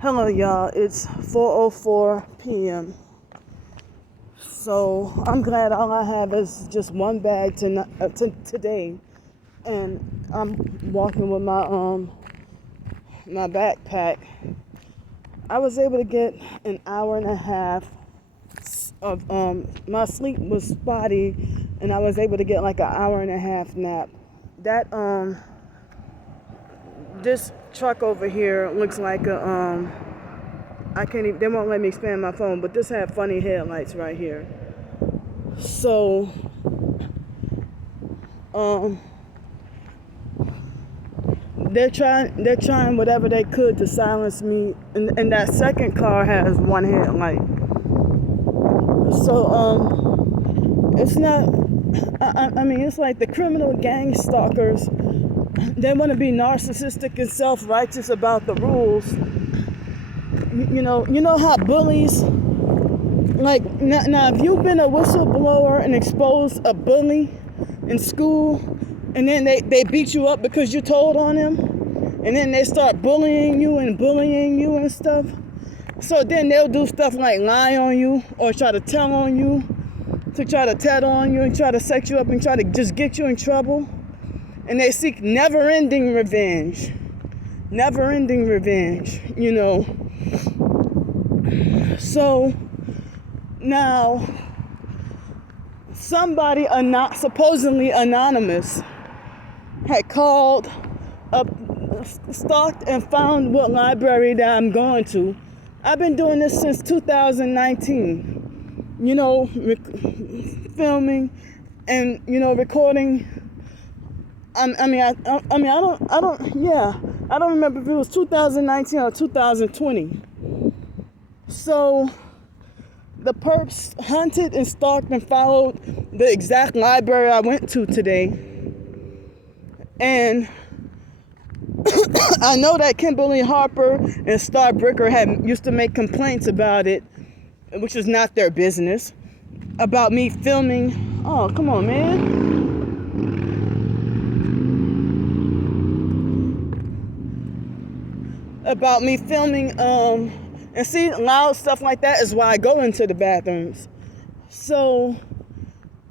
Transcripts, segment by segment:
Hello, y'all. It's 4:04 p.m. So I'm glad all I have is just one bag today, and I'm walking with my backpack. I was able to get an hour and a half of my sleep was spotty, and I was able to get like an hour and a half nap. That This truck over here looks like I can't even, they won't let me expand my phone, but this had funny headlights right here. So, they're trying whatever they could to silence me, and that second car has one headlight. So, it's not, I mean, it's like the criminal gang stalkers. They want to be narcissistic and self-righteous about the rules. You know how bullies, like, now if you've been a whistleblower and exposed a bully in school, and then they beat you up because you told on them, and then they start bullying you and stuff. So then they'll do stuff like lie on you or try to tell on you, to try to tat on you and try to set you up and try to just get you in trouble. And they seek never-ending revenge, you know. So now somebody supposedly anonymous had called up, stalked and found what library that I'm going to. I've been doing this since 2019, filming and, recording. I don't remember if it was 2019 or 2020. So the perps hunted and stalked and followed the exact library I went to today. And I know that Kimberly Harper and Star Bricker used to make complaints about it, which is not their business, about me filming. Oh, come on, man. About me filming, and see, loud stuff like that is why I go into the bathrooms. So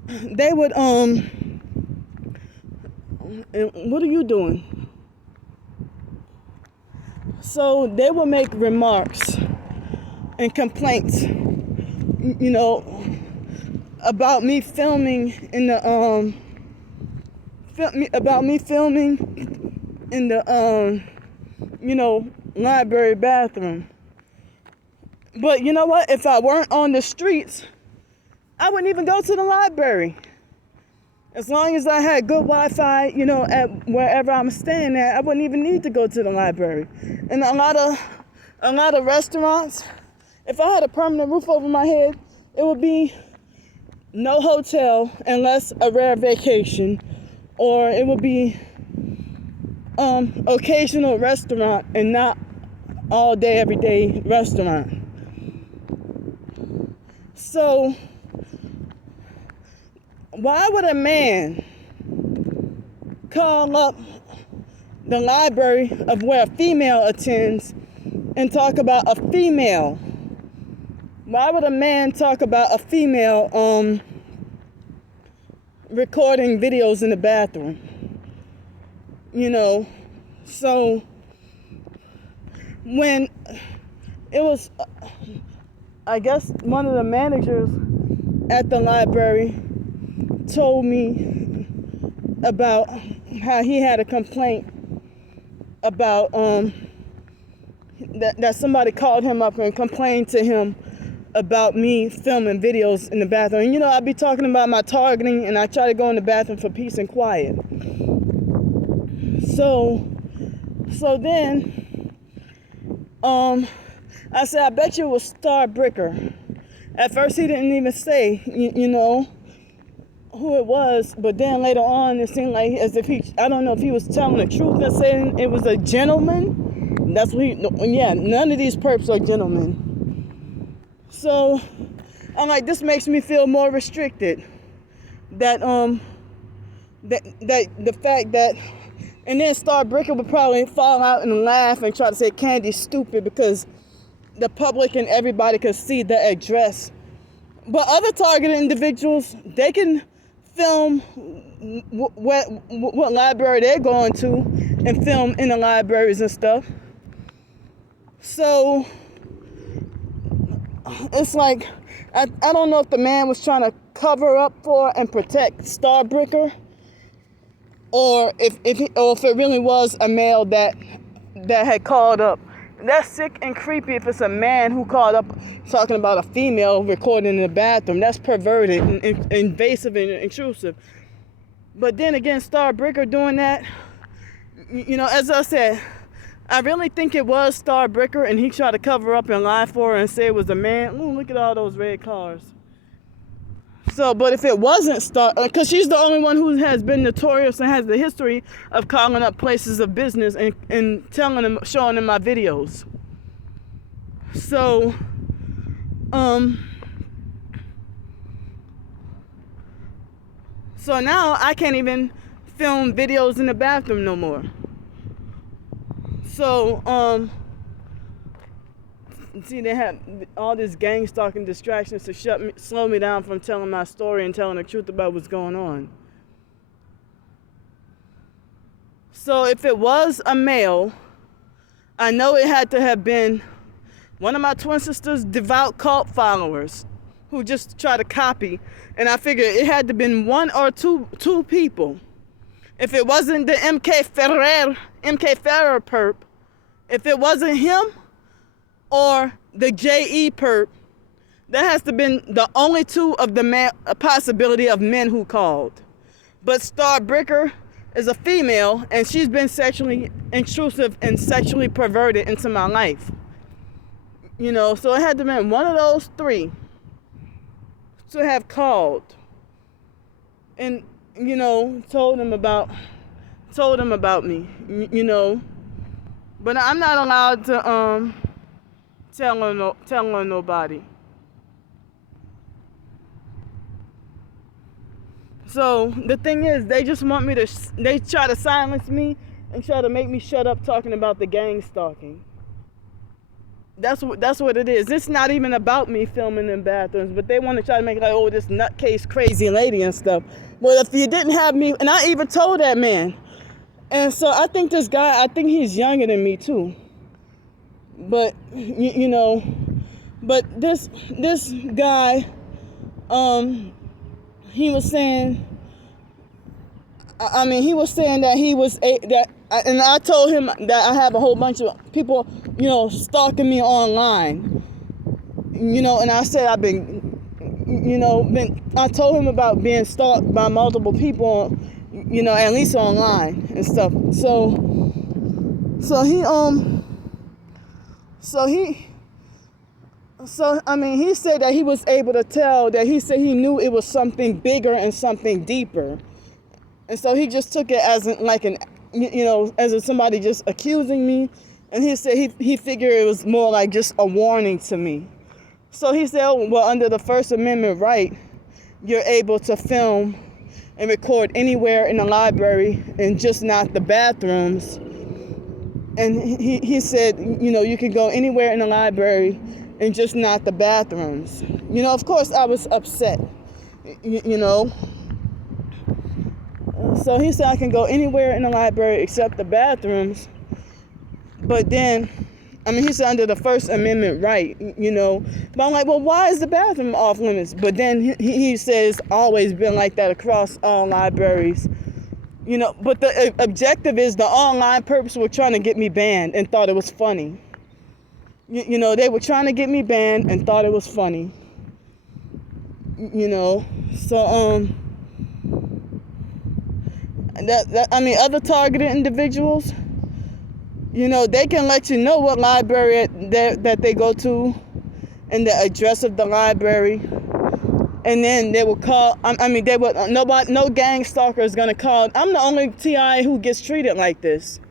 they would, what are you doing? So they would make remarks and complaints, about me filming in the, library bathroom. But you know what? If I weren't on the streets, I wouldn't even go to the library. As long as I had good Wi-Fi, at wherever I'm staying at, I wouldn't even need to go to the library. And a lot of restaurants, if I had a permanent roof over my head, it would be no hotel unless a rare vacation, or it would be occasional restaurant and not all day, every day restaurant. So why would a man call up the library of where a female attends and talk about a female? Why would a man talk about a female recording videos in the bathroom? So when it was, I guess one of the managers at the library told me about how he had a complaint about that somebody called him up and complained to him about me filming videos in the bathroom. And, I'd be talking about my targeting, and I try to go in the bathroom for peace and quiet. So then, I said, I bet you it was Star Bricker. At first, he didn't even say, who it was, but then later on, it seemed like as if I don't know if he was telling the truth and saying it was a gentleman. That's what none of these perps are gentlemen. So, I'm like, this makes me feel more restricted. That the fact that And then Star Bricker would probably fall out and laugh and try to say Candy's stupid because the public and everybody could see the address. But other targeted individuals, they can film what library they're going to and film in the libraries and stuff. So it's like, I don't know if the man was trying to cover up for and protect Starbricker, or if it really was a male that had called up. That's sick and creepy if it's a man who called up talking about a female recording in the bathroom. That's perverted and invasive and intrusive. But then again, Starbricker doing that, as I said, I really think it was Starbricker, and he tried to cover up and lie for her and say it was a man. Ooh, look at all those red cars. So, but if it wasn't because she's the only one who has been notorious and has the history of calling up places of business and telling them, showing them my videos. So, so now I can't even film videos in the bathroom no more. So, see, they have all this gang stalking distractions to slow me down from telling my story and telling the truth about what's going on. So if it was a male, I know it had to have been one of my twin sisters' devout cult followers who just try to copy. And I figured it had to have been one or two people. If it wasn't the MK Ferrer perp, if it wasn't him, or the J.E. perp, that has to have been the only two of the possibility of men who called. But Starbricker is a female, and she's been sexually intrusive and sexually perverted into my life. So it had to have been one of those three to have called and, told them about me, But I'm not allowed to, telling nobody. So the thing is, they just want me to, they try to silence me and try to make me shut up talking about the gang stalking. That's what it is. It's not even about me filming in bathrooms, but they want to try to make it like, oh, this nutcase crazy lady and stuff. Well, if you didn't have me, and I even told that man. And so I think this guy, I think he's younger than me too. But, but this guy, he was saying, he was saying that he was, and I told him that I have a whole bunch of people, stalking me online, and I said I've been, I told him about being stalked by multiple people, at least online and stuff. He said that he was able to tell that he said he knew it was something bigger and something deeper. And so he just took it as as somebody just accusing me. And he said he figured it was more like just a warning to me. So he said, well, under the First Amendment right, you're able to film and record anywhere in the library and just not the bathrooms. And he said, you can go anywhere in the library and just not the bathrooms. Of course I was upset, So he said I can go anywhere in the library except the bathrooms. But then, he said under the First Amendment right, But I'm like, well, why is the bathroom off limits? But then he says it's always been like that across all libraries. But the objective is the online purpose were trying to get me banned and thought it was funny. They were trying to get me banned and thought it was funny. So, other targeted individuals, they can let you know what library that they go to and the address of the library. And then they will call, no gang stalker is going to call. I'm the only TI who gets treated like this.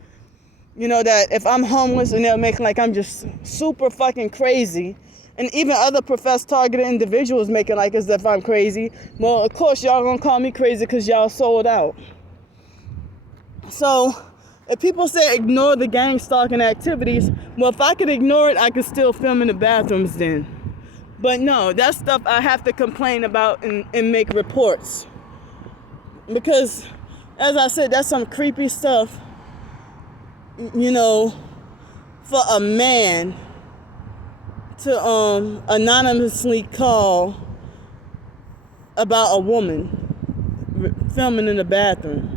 That if I'm homeless and they'll make like I'm just super fucking crazy. And even other professed targeted individuals make it like as if I'm crazy. Well, of course, y'all going to call me crazy because y'all sold out. So If people say ignore the gang stalking activities, well, if I could ignore it, I could still film in the bathrooms then. But no, that's stuff I have to complain about and make reports. Because, as I said, that's some creepy stuff, you know, for a man to anonymously call about a woman filming in the bathroom.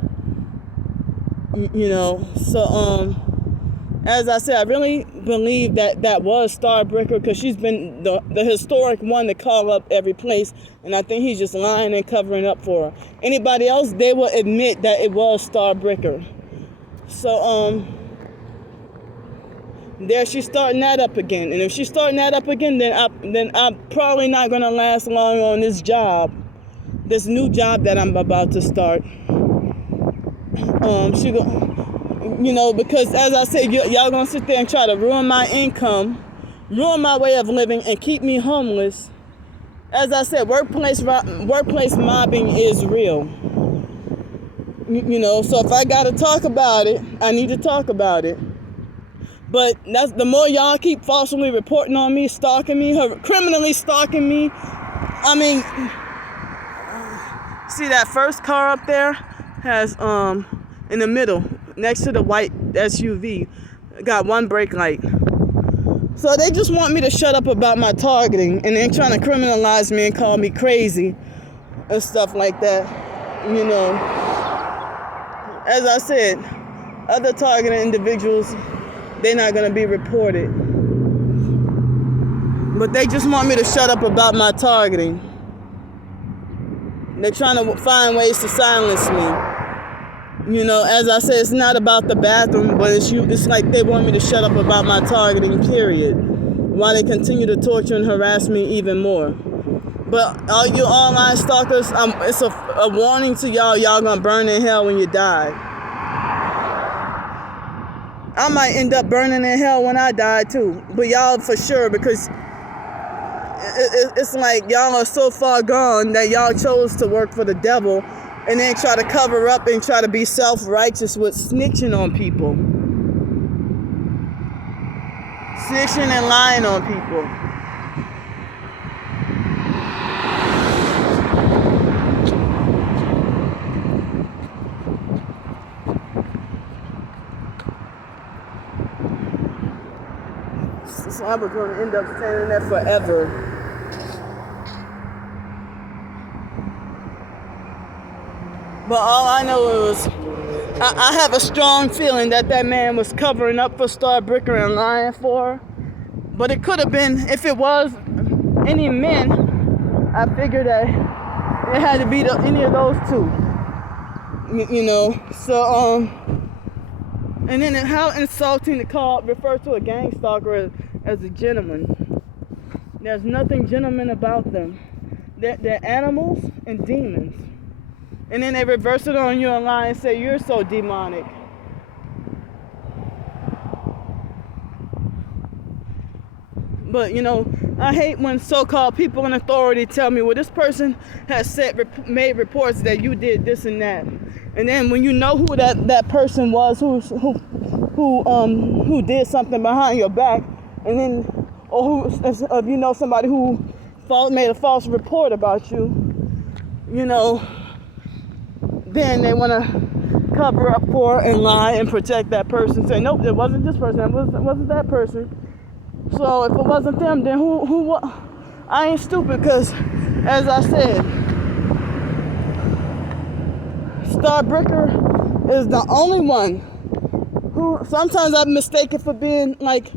You know, so as I said, I really believe that was Starbreaker, because she's been the historic one to call up every place, and I think he's just lying and covering up for her. Anybody else, they will admit that it was Starbreaker. So there she's starting that up again, and if she's starting that up again, then I'm probably not gonna last long on this job, this new job that I'm about to start. You know, because as I said, y'all gonna sit there and try to ruin my income, ruin my way of living, and keep me homeless. As I said, workplace mobbing is real. You know, so if I gotta talk about it, I need to talk about it. But that's the more y'all keep falsely reporting on me, stalking me, criminally stalking me. I mean, see that first car up there has in the middle, next to the white SUV, got one brake light. So they just want me to shut up about my targeting, and then trying to criminalize me and call me crazy and stuff like that. You know, as I said, other targeted individuals, they're not going to be reported. But they just want me to shut up about my targeting. They're trying to find ways to silence me. You know, as I said, it's not about the bathroom, but it's like they want me to shut up about my targeting, period, while they continue to torture and harass me even more. But all you online stalkers, it's a warning to y'all gonna burn in hell when you die. I might end up burning in hell when I die too, but y'all for sure, because it's like y'all are so far gone that y'all chose to work for the devil and then try to cover up and try to be self-righteous with snitching on people. Snitching and lying on people. So I was going to end up standing there forever. But all I know is I have a strong feeling that man was covering up for Starbreaker and lying for her. But it could have been, if it was any men, I figured that it had to be any of those two. You know, so, and then how insulting to refer to a gang stalker as a gentleman. There's nothing gentleman about them. They're animals and demons. And then they reverse it on you online and say, you're so demonic. But, you know, I hate when so-called people in authority tell me, well, this person has made reports that you did this and that. And then when you know who that person was, who did something behind your back, and then, or if you know somebody who made a false report about you, you know, then they want to cover up for and lie and protect that person. Say, nope, it wasn't this person, it wasn't that person. So if it wasn't them, then who? I ain't stupid, because, as I said, Starbreaker is the only one who sometimes I've mistaken for being like,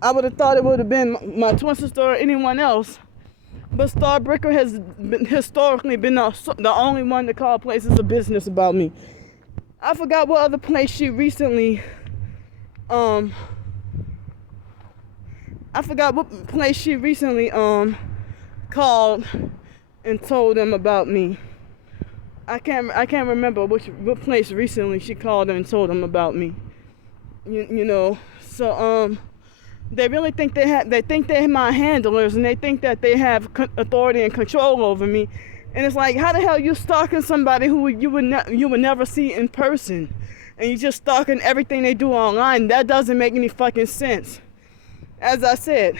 I would have thought it would have been my twin sister or anyone else. But Starbreaker has historically been the only one to call places of business about me. I forgot what other place she recently, called and told them about me. I can't remember what place recently she called and told them about me. You know, so they really think they're my handlers, and they think that they have authority and control over me. And it's like, how the hell you stalking somebody who you would never see in person? and you're just stalking everything they do online. That doesn't make any fucking sense. As I said,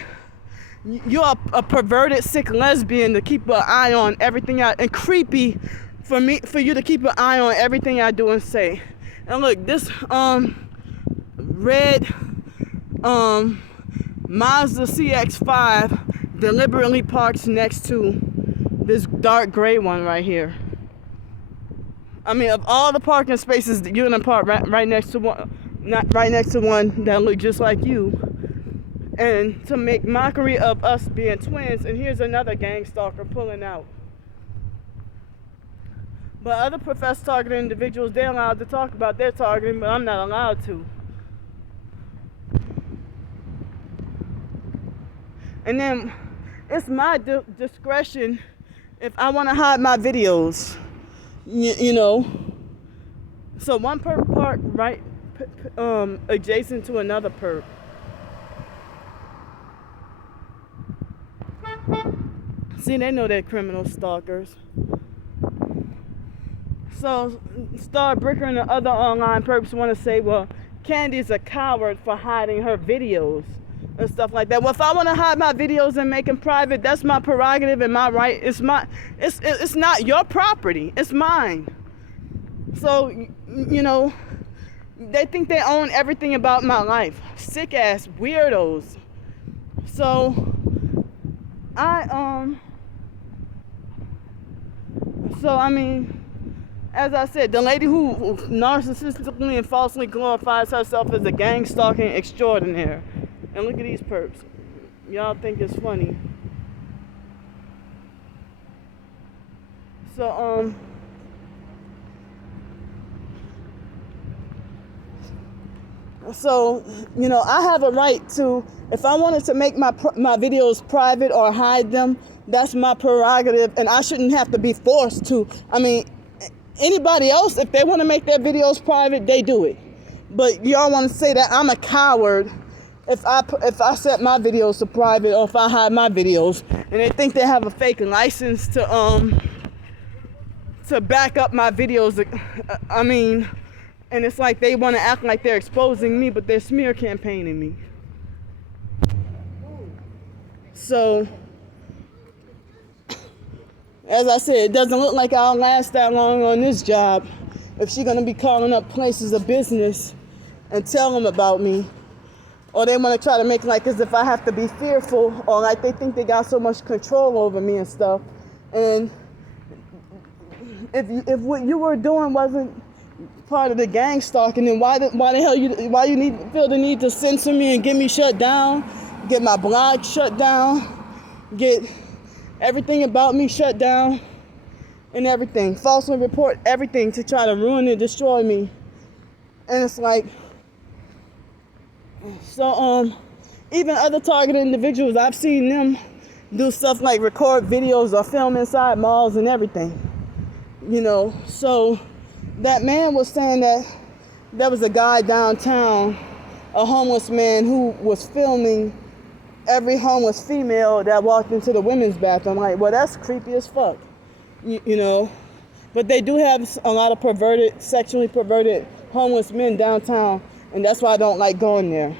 you're a perverted, sick lesbian to keep an eye on everything and creepy for you to keep an eye on everything I do and say. And look, this red Mazda CX-5 deliberately parks next to this dark gray one right here. I mean, of all the parking spaces, you're gonna park right next to one, not right next to one that look just like you, and to make mockery of us being twins. And here's another gang stalker pulling out. But other professed targeted individuals, they're allowed to talk about their targeting, but I'm not allowed to. And then it's my discretion if I want to hide my videos. You know, so one perp park right adjacent to another perp. See, they know they're criminal stalkers. So Star Bricker and the other online perps want to say, well, Candy's a coward for hiding her videos and stuff like that. Well, if I want to hide my videos and make them private, that's my prerogative and my right. It's not your property. It's mine. So, you know, they think they own everything about my life. Sick ass weirdos. So, I mean, as I said, the lady who narcissistically and falsely glorifies herself as a gang stalking extraordinaire. And look at these perps. Y'all think it's funny. So, you know, I have a right to, if I wanted to make my videos private or hide them, that's my prerogative, and I shouldn't have to be forced to. I mean, anybody else, if they want to make their videos private, they do it. But y'all want to say that I'm a coward if I set my videos to private or if I hide my videos, and they think they have a fake license to back up my videos. I mean, and it's like they want to act like they're exposing me, but they're smear campaigning me. So, as I said, it doesn't look like I'll last that long on this job if she's gonna be calling up places of business and tell them about me. Or they want to try to make like as if I have to be fearful, or like they think they got so much control over me and stuff. And if what you were doing wasn't part of the gang stalking, then why the hell you feel the need to censor me and get me shut down, get my blog shut down, get everything about me shut down, and everything, falsely report everything to try to ruin and destroy me. And it's like, so even other targeted individuals, I've seen them do stuff like record videos or film inside malls and everything, you know. So that man was saying that there was a guy downtown, a homeless man, who was filming every homeless female that walked into the women's bathroom. Like, well, that's creepy as fuck, you know. But they do have a lot of sexually perverted homeless men downtown, and that's why I don't like going there.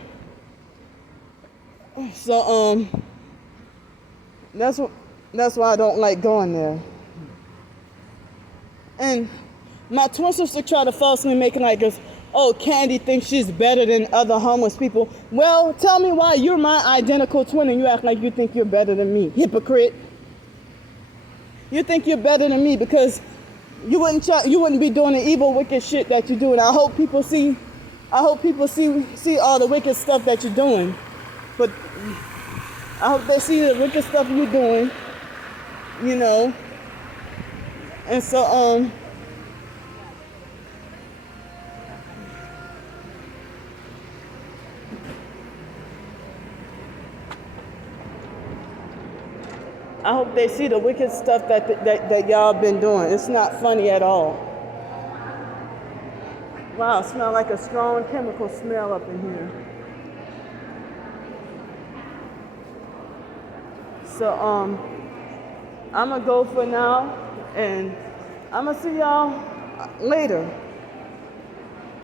So that's why I don't like going there. And my twin sister tried to falsely make it like, oh, Candy thinks she's better than other homeless people. Well, tell me why you're my identical twin and you act like you think you're better than me. Hypocrite. You think you're better than me because you wouldn't be doing the evil, wicked shit that you do. And I hope people see all the wicked stuff that you're doing. But I hope they see the wicked stuff you're doing, you know. And so, I hope they see the wicked stuff that y'all been doing. It's not funny at all. Wow, it smells like a strong chemical smell up in here. So, I'm gonna go for now, and I'm gonna see y'all later.